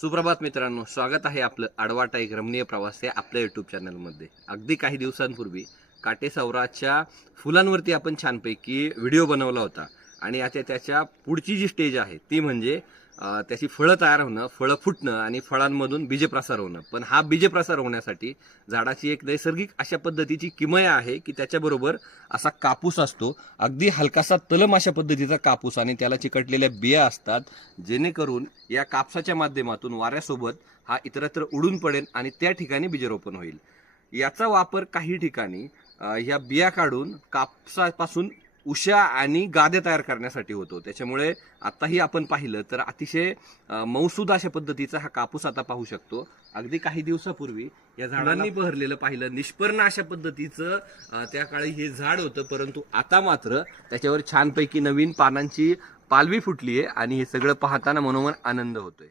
सुप्रभात मित्रांनो, स्वागत आहे आपलं आडवाटा एक रमणीय प्रवास या आपल्या युट्यूब चॅनलमध्ये. अगदी काही दिवसांपूर्वी काटेसवराच्या फुलांवरती आपण छानपैकी व्हिडिओ बनवला होता आणि आता त्याच्या पुढची जी स्टेज आहे ती म्हणजे त्याची फळं तयार होणं, फळं फुटणं आणि फळांमधून बीजप्रसार होणं. पण हा बीजप्रसार होण्यासाठी झाडाची एक नैसर्गिक अशा पद्धतीची किमया आहे की त्याच्याबरोबर असा कापूस असतो, अगदी हलकासा तलम अशा पद्धतीचा कापूस, आणि त्याला चिकटलेल्या बिया असतात, जेणेकरून या कापसाच्या माध्यमातून वाऱ्यासोबत हा इतरत्र उडून पडेल आणि त्या ठिकाणी बीजरोपण होईल. याचा वापर काही ठिकाणी ह्या बिया काढून कापसापासून उशा आणि गाद्या तयार करण्यासाठी होतो. त्याच्यामुळे आताही आपण पाहिलं तर अतिशय मऊसूद अशा पद्धतीचा हा कापूस आता पाहू शकतो. अगदी काही दिवसापूर्वी या झाडांनी बहरलेलं पाहिलं, निष्पर्ण अशा पद्धतीचं त्या काळी हे झाड होतं, परंतु आता मात्र त्याच्यावर छानपैकी नवीन पानांची पालवी फुटली आहे आणि हे सगळं पाहताना मनोमन आनंद होतोय.